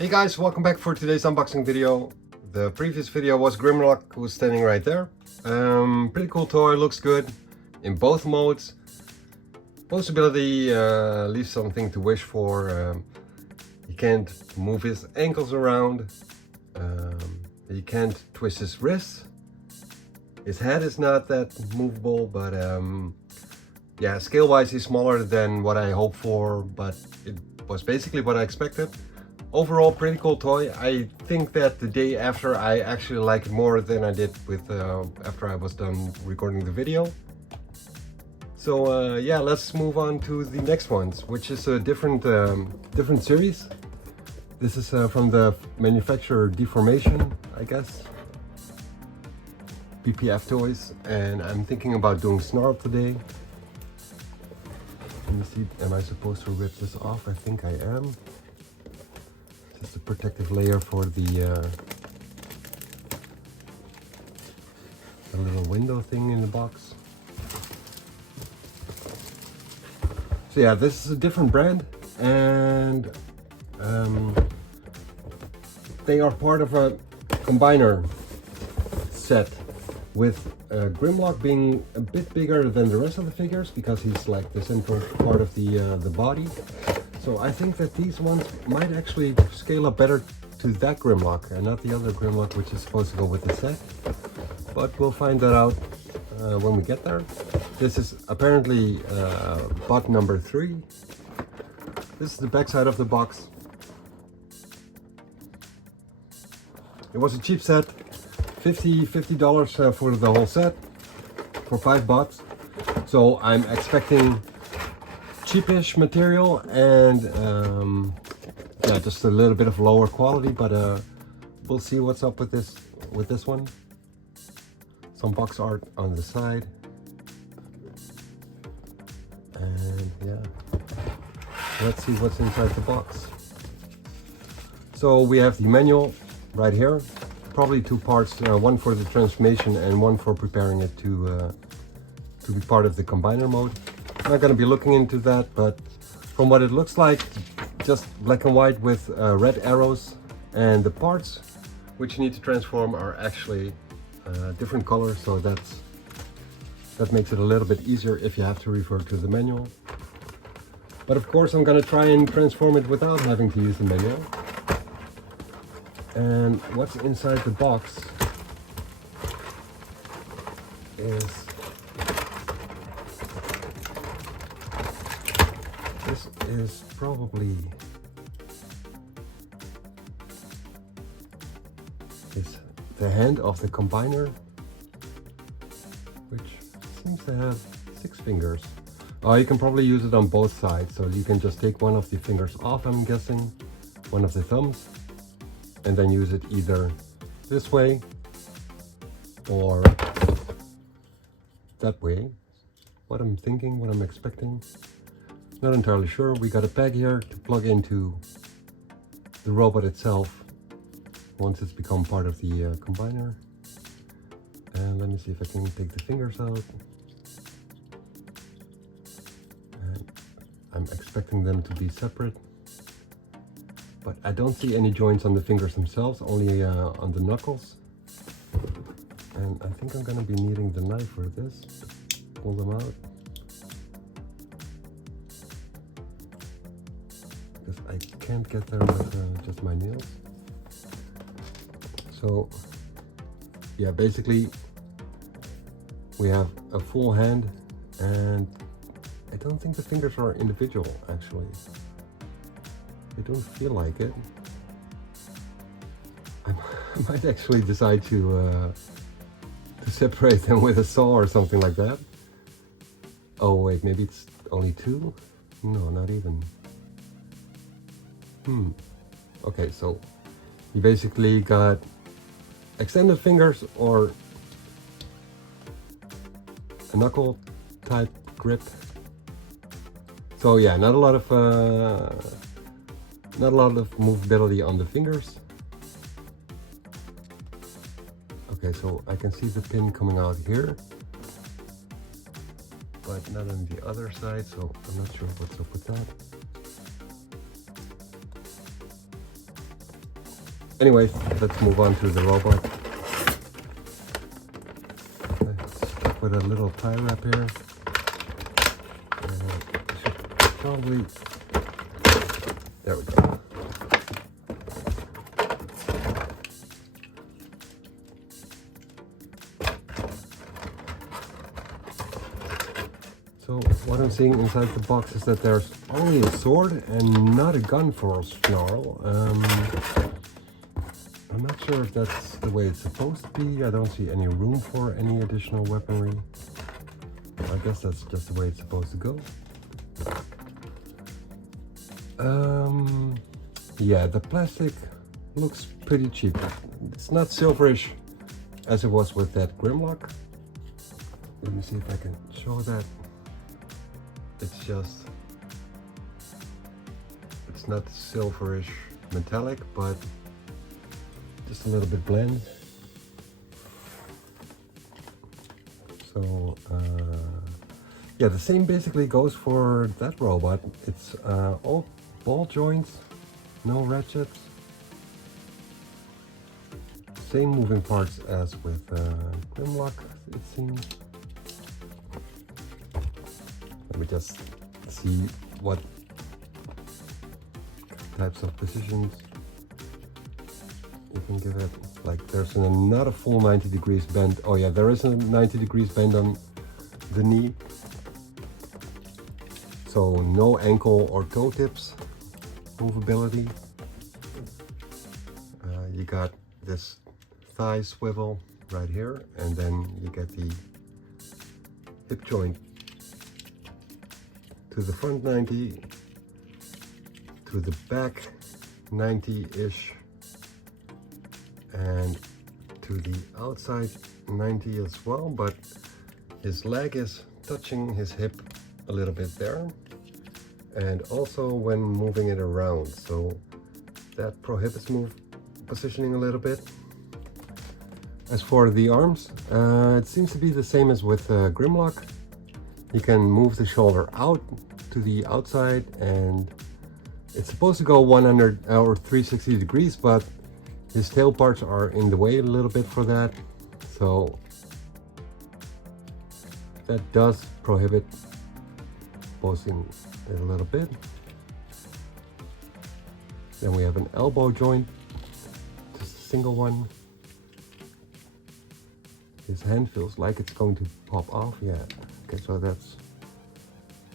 Hey guys, welcome back for today's unboxing video. The previous video was Grimlock, who was standing right there. Pretty cool toy, looks good in both modes. Possibility leaves something to wish for. He can't move his ankles around. He can't twist his wrists. His head is not that movable, but yeah, scale-wise he's smaller than what I hoped for, but it was basically what I expected. Overall, pretty cool toy. I think that the day after I actually like it more than I did with after I was done recording the video. So yeah, let's move on to the next ones, which is a different series. This is from the manufacturer Deformation, I guess. BPF toys, and I'm thinking about doing SNARL today. Let me see, am I supposed to rip this off? I think I am. Just a protective layer for the little window thing in the box. So yeah, this is a different brand, and they are part of a combiner set, with Grimlock being a bit bigger than the rest of the figures because he's like the central part of the body. So I think that these ones might actually scale up better to that Grimlock and not the other Grimlock, which is supposed to go with the set. But we'll find that out when we get there. This is apparently bot number 3. This is the back side of the box. It was a cheap set, $50 for the whole set, for 5 bots. So I'm expecting cheapish material and yeah, just a little bit of lower quality, but we'll see what's up with this one. Some box art on the side, and yeah, let's see what's inside the box. So we have the manual right here, probably 2 parts, one for the transformation and one for preparing it to be part of the combiner mode. I'm not going to be looking into that, but from what it looks like, just black and white with red arrows, and the parts which you need to transform are actually different colors, so that makes it a little bit easier if you have to refer to the manual. But of course I'm going to try and transform it without having to use the manual. And what's inside the box is is probably the hand of the combiner, which seems to have 6 fingers. Oh, you can probably use it on both sides, so you can just take one of the fingers off, I'm guessing, one of the thumbs, and then use it either this way or that way. What I'm thinking, what I'm expecting. Not entirely sure. We got a peg here to plug into the robot itself once it's become part of the combiner. And let me see if I can take the fingers out. And I'm expecting them to be separate, but I don't see any joints on the fingers themselves, only on the knuckles. And I think I'm going to be needing the knife for this to pull them out. I can't get there with just my nails. So yeah, basically we have a full hand, and I don't think the fingers are individual actually. They don't feel like it. I might actually decide to separate them with a saw or something like that. Oh wait, maybe it's only 2? No, not even. Okay, so you basically got extended fingers or a knuckle type grip. So yeah, not a lot of movability on the fingers. Okay, so I can see the pin coming out here, but not on the other side, so I'm not sure what's up with that. Anyways, let's move on to the robot. Let's start with a little tie wrap here. Should probably, there we go. So what I'm seeing inside the box is that there's only a sword and not a gun for SNARL. I'm not sure if that's the way it's supposed to be. I don't see any room for any additional weaponry. I guess that's just the way it's supposed to go. Yeah, the plastic looks pretty cheap. It's not silverish as it was with that Grimlock. Let me see if I can show that. It's not silverish metallic, but just a little bit blend. So yeah, the same basically goes for that robot. It's all ball joints, no ratchets. Same moving parts as with Grimlock, it seems. Let me just see what types of positions you can give it. Like there's not a full 90 degrees bend. Oh yeah, there is a 90 degrees bend on the knee. So no ankle or toe tips movability. You got this thigh swivel right here, and then you get the hip joint to the front 90, to the back 90-ish, and to the outside 90 as well, but his leg is touching his hip a little bit there, and also when moving it around, so that prohibits positioning a little bit. As for the arms, it seems to be the same as with Grimlock. You can move the shoulder out to the outside, and it's supposed to go 100 or 360 degrees, but his tail parts are in the way a little bit for that, so that does prohibit posing it a little bit. Then we have an elbow joint, just a single one. His hand feels like it's going to pop off. Yeah, okay, so that's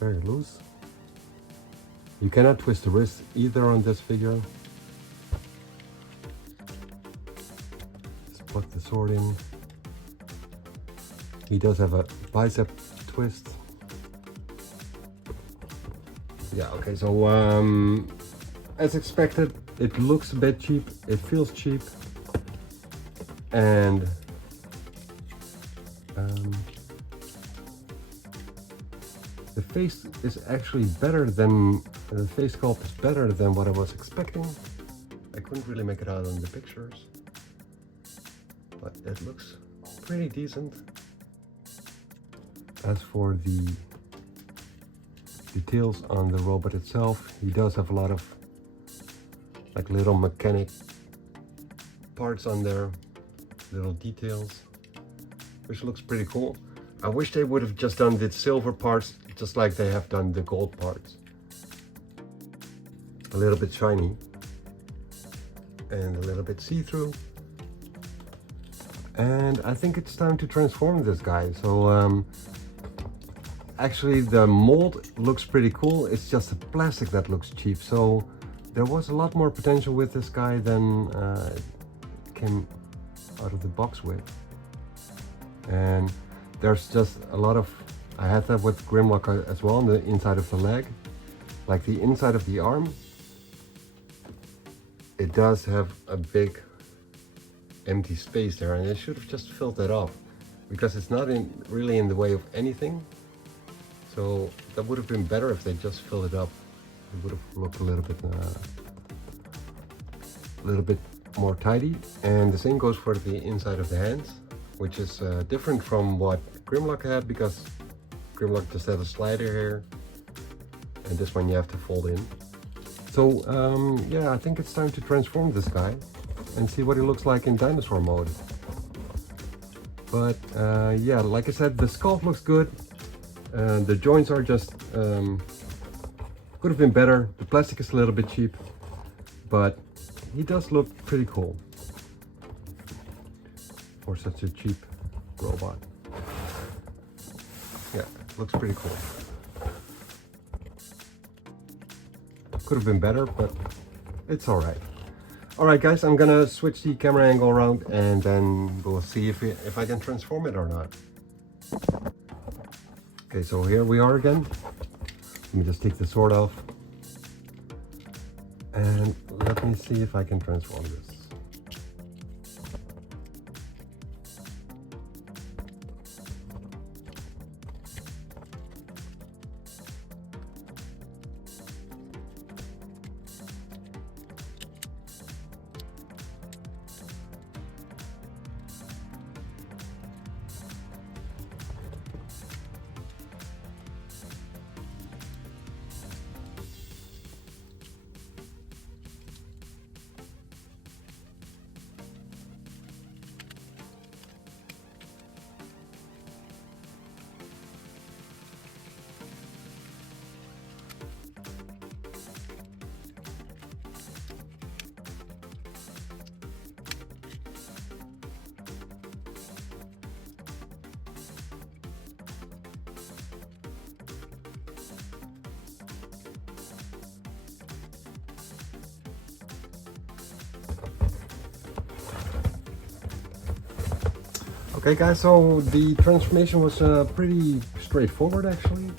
very loose. You cannot twist the wrist either on this figure. Just plug the sword in. He does have a bicep twist. Yeah, okay, so as expected, it looks a bit cheap, it feels cheap, and the face is actually better than, the face sculpt is better than what I was expecting. I couldn't really make it out on the pictures, but it looks pretty decent. As for the details on the robot itself, he does have a lot of like little mechanic parts on there, little details, which looks pretty cool. I wish they would have just done the silver parts just like they have done the gold parts. A little bit shiny and a little bit see-through. And I think it's time to transform this guy. So actually the mold looks pretty cool. It's just the plastic that looks cheap. So there was a lot more potential with this guy than it came out of the box with. And there's just a lot of, I had that with Grimlock as well on the inside of the leg. Like the inside of the arm, it does have a big empty space there, and they should have just filled that up because it's not really in the way of anything. So that would have been better if they just filled it up. It would have looked a little bit more tidy. And the same goes for the inside of the hands, which is different from what Grimlock had, because Grimlock just had a slider here, and this one you have to fold in. So yeah, I think it's time to transform this guy and see what he looks like in dinosaur mode. But yeah, like I said, the sculpt looks good. The joints are just could have been better. The plastic is a little bit cheap, but he does look pretty cool for such a cheap robot. Yeah, looks pretty cool. Could have been better, but it's all right. All right, guys, I'm gonna switch the camera angle around and then we'll see if I can transform it or not. Okay, so here we are again. Let me just take the sword off. And let me see if I can transform this. Okay guys, so the transformation was pretty straightforward actually.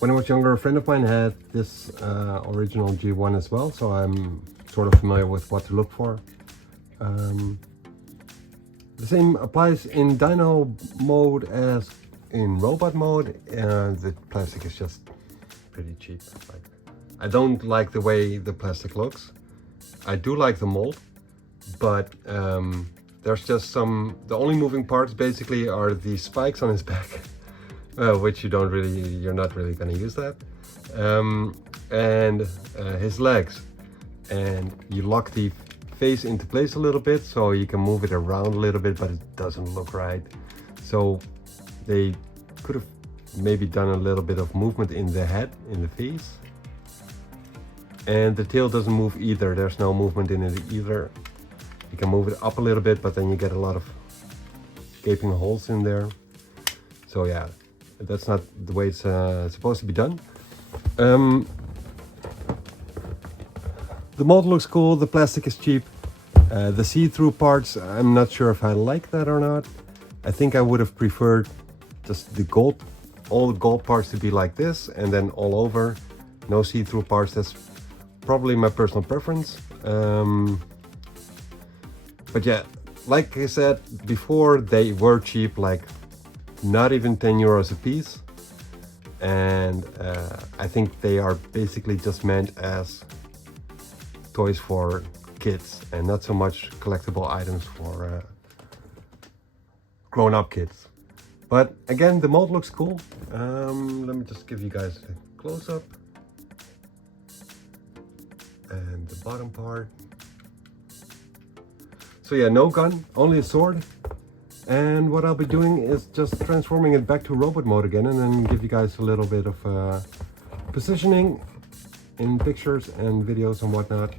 When I was younger, a friend of mine had this original G1 as well, so I'm sort of familiar with what to look for. The same applies in dyno mode as in robot mode. The plastic is just pretty cheap. Like, I don't like the way the plastic looks. I do like the mold, but there's just the only moving parts basically are the spikes on his back, which you're not really going to use that, and his legs, and you lock the face into place a little bit so you can move it around a little bit, but it doesn't look right. So they could have maybe done a little bit of movement in the head, in the face, and the tail doesn't move either. There's no movement in it either. You can move it up a little bit, but then you get a lot of gaping holes in there. So yeah, that's not the way it's supposed to be done. The mold looks cool, the plastic is cheap. The see-through parts, I'm not sure if I like that or not. I think I would have preferred just the gold, all the gold parts to be like this, and then all over, no see-through parts. That's probably my personal preference. But yeah, like I said before, they were cheap, like not even 10 euros a piece. And I think they are basically just meant as toys for kids and not so much collectible items for grown-up kids. But again, the mold looks cool. Let me just give you guys a close-up. And the bottom part. So yeah, no gun, only a sword. And what I'll be doing is just transforming it back to robot mode again, and then give you guys a little bit of positioning in pictures and videos and whatnot.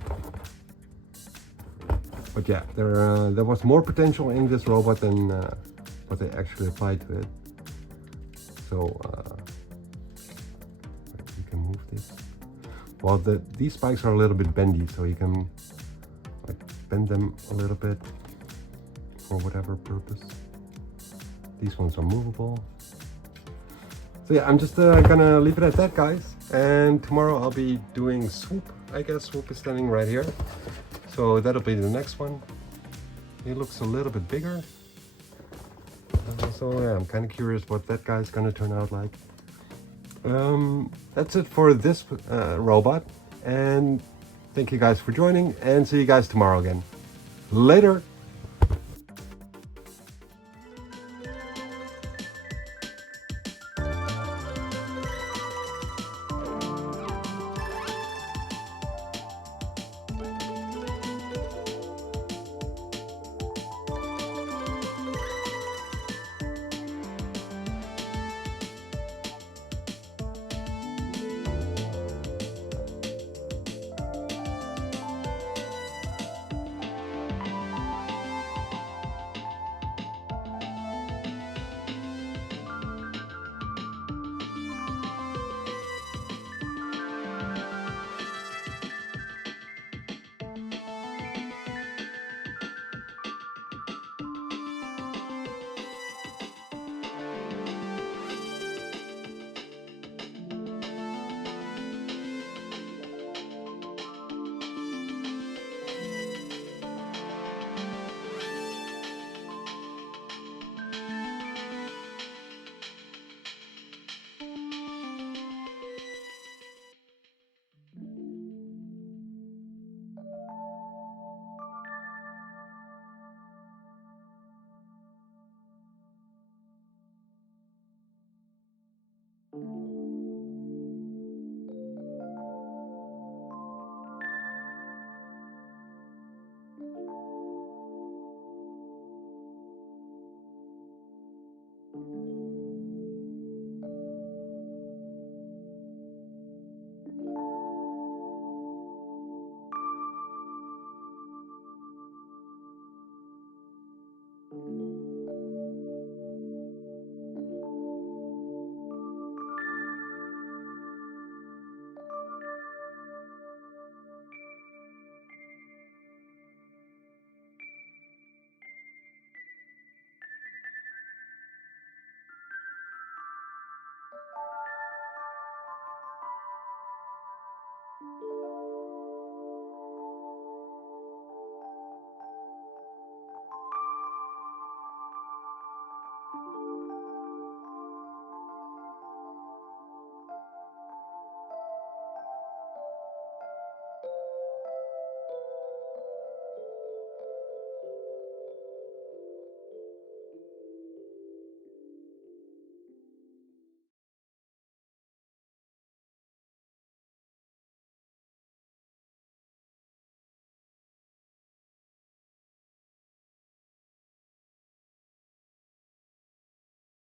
But yeah, there was more potential in this robot than what they actually applied to it. So you can move this. Well, these spikes are a little bit bendy, so you can like bend them a little bit for whatever purpose. These ones are movable. So yeah, I'm just gonna leave it at that, guys. And tomorrow I'll be doing Swoop. I guess Swoop is standing right here. So that'll be the next one. He looks a little bit bigger. So yeah, I'm kind of curious what that guy's gonna turn out like. That's it for this robot. And thank you guys for joining, and see you guys tomorrow again. Later!